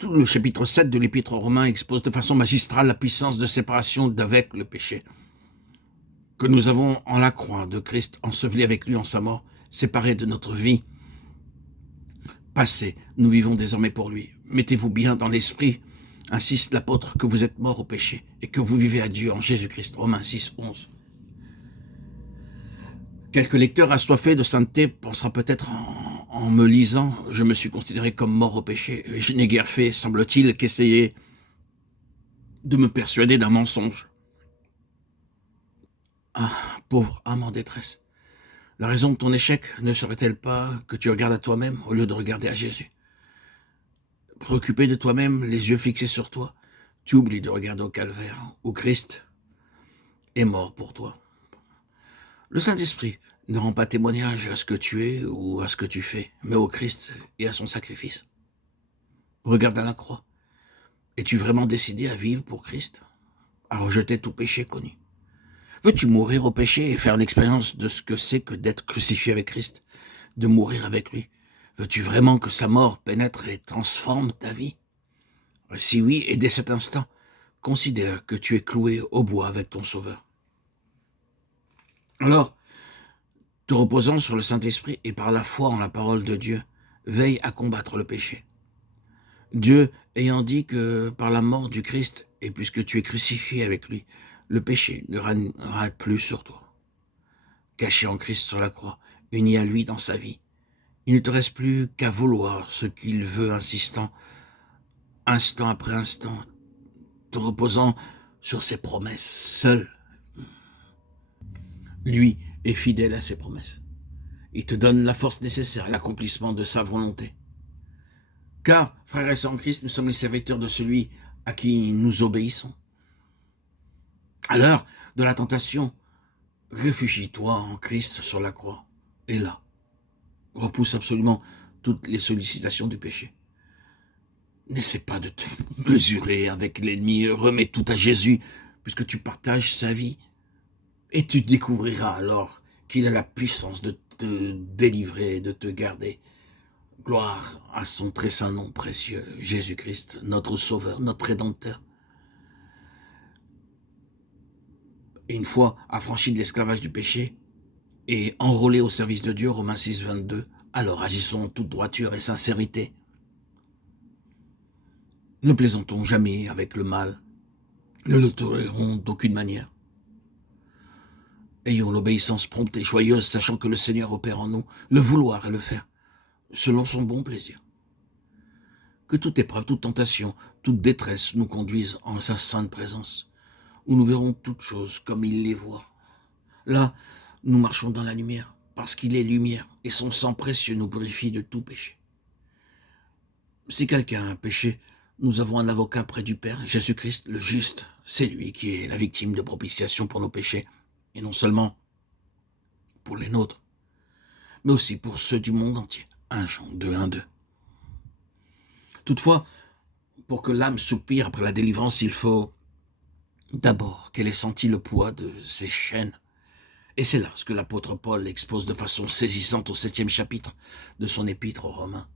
Tout le chapitre 7 de l'Épître aux Romains expose de façon magistrale la puissance de séparation d'avec le péché que nous avons en la croix de Christ, enseveli avec lui en sa mort, séparé de notre vie passée. Nous vivons désormais pour lui. Mettez-vous bien dans l'esprit, insiste l'apôtre, que vous êtes mort au péché et que vous vivez à Dieu en Jésus-Christ. Romains 6, 11. Quelques lecteurs assoiffés de sainteté pensera peut-être en me lisant, je me suis considéré comme mort au péché. Je n'ai guère fait, semble-t-il, qu'essayer de me persuader d'un mensonge. Ah, pauvre âme en détresse. La raison de ton échec ne serait-elle pas que tu regardes à toi-même au lieu de regarder à Jésus? Préoccupé de toi-même, les yeux fixés sur toi, tu oublies de regarder au calvaire, où Christ est mort pour toi. Le Saint-Esprit ne rend pas témoignage à ce que tu es ou à ce que tu fais, mais au Christ et à son sacrifice. Regarde à la croix. Es-tu vraiment décidé à vivre pour Christ, à rejeter tout péché connu? Veux-tu mourir au péché et faire l'expérience de ce que c'est que d'être crucifié avec Christ, de mourir avec lui? Veux-tu vraiment que sa mort pénètre et transforme ta vie? Si oui, et dès cet instant, considère que tu es cloué au bois avec ton Sauveur. Alors, te reposant sur le Saint-Esprit et par la foi en la parole de Dieu, veille à combattre le péché. Dieu ayant dit que par la mort du Christ, et puisque tu es crucifié avec lui, le péché ne régnera plus sur toi. Caché en Christ sur la croix, uni à lui dans sa vie, il ne te reste plus qu'à vouloir ce qu'il veut, insistant, instant après instant, te reposant sur ses promesses. Seul, lui, est fidèle à ses promesses. Il te donne la force nécessaire à l'accomplissement de sa volonté. Car, frères et sœurs en Christ, nous sommes les serviteurs de celui à qui nous obéissons. À l'heure de la tentation, réfugie-toi en Christ sur la croix. Et là, repousse absolument toutes les sollicitations du péché. N'essaie pas de te mesurer avec l'ennemi, remets tout à Jésus, puisque tu partages sa vie. Et tu découvriras alors qu'il a la puissance de te délivrer, de te garder. Gloire à son très saint nom précieux, Jésus-Christ, notre Sauveur, notre Rédempteur. Et une fois affranchi de l'esclavage du péché et enrôlé au service de Dieu, Romains 6, 22, alors agissons en toute droiture et sincérité. Ne plaisantons jamais avec le mal, ne le tolérons d'aucune manière. Ayons l'obéissance prompte et joyeuse, sachant que le Seigneur opère en nous le vouloir et le faire, selon son bon plaisir. Que toute épreuve, toute tentation, toute détresse nous conduise en sa sainte présence, où nous verrons toutes choses comme il les voit. Là, nous marchons dans la lumière, parce qu'il est lumière, et son sang précieux nous purifie de tout péché. Si quelqu'un a un péché, nous avons un avocat près du Père, Jésus-Christ le juste. C'est lui qui est la victime de propitiation pour nos péchés, et non seulement pour les nôtres, mais aussi pour ceux du monde entier. 1 Jean 2, 1, 2. Toutefois, pour que l'âme soupire après la délivrance, il faut d'abord qu'elle ait senti le poids de ses chaînes. Et c'est là ce que l'apôtre Paul expose de façon saisissante au 7e chapitre de son épître aux Romains.